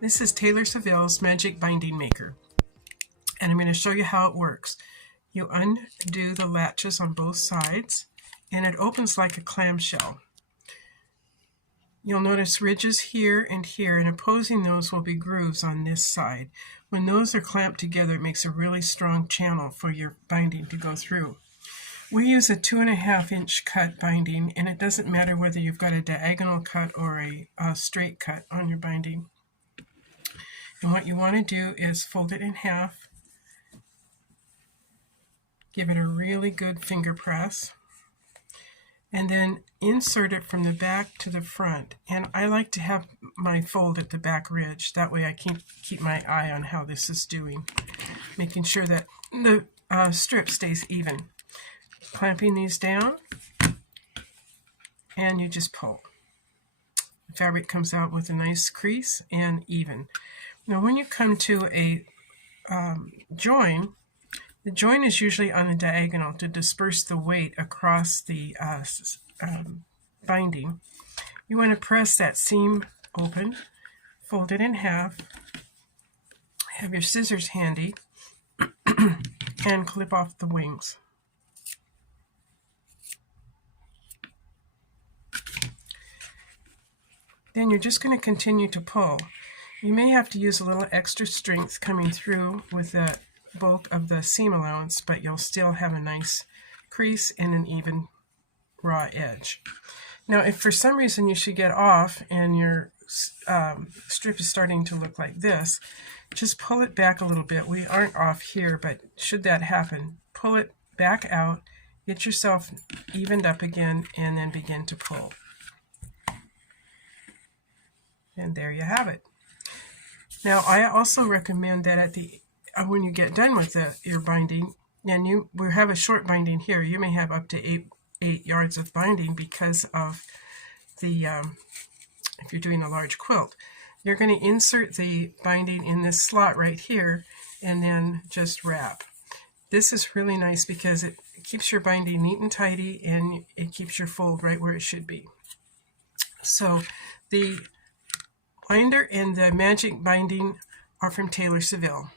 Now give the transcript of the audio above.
This is Taylor Seville's Magic Binding Maker, and I'm going to show you how it works. You undo the latches on both sides, and it opens like a clamshell. You'll notice ridges here and here, and opposing those will be grooves on this side. When those are clamped together, it makes a really strong channel for your binding to go through. We use a 2.5-inch cut binding, and it doesn't matter whether you've got a diagonal cut or a straight cut on your binding. And what you want to do is fold it in half, give it a really good finger press, and then insert it from the back to the front. And I like to have my fold at the back ridge. That way I can keep my eye on how this is doing, making sure that the strip stays even. Clamping these down, and you just pull. The fabric comes out with a nice crease and even. Now when you come to a join, the join is usually on the diagonal to disperse the weight across the binding. You want to press that seam open, fold it in half, have your scissors handy, and clip off the wings. Then you're just going to continue to pull. You may have to use a little extra strength coming through with the bulk of the seam allowance, but you'll still have a nice crease and an even raw edge. Now, if for some reason you should get off and your strip is starting to look like this, just pull it back a little bit. We aren't off here, but should that happen, pull it back out, get yourself evened up again, and then begin to pull. And there you have it. Now, I also recommend that at the when you get done with your binding, and we have a short binding here, you may have up to 8 yards of binding because of the if you're doing a large quilt. You're going to insert the binding in this slot right here, and then just wrap. This is really nice because it keeps your binding neat and tidy, and it keeps your fold right where it should be. So the binder and the magic binding are from Taylor Seville.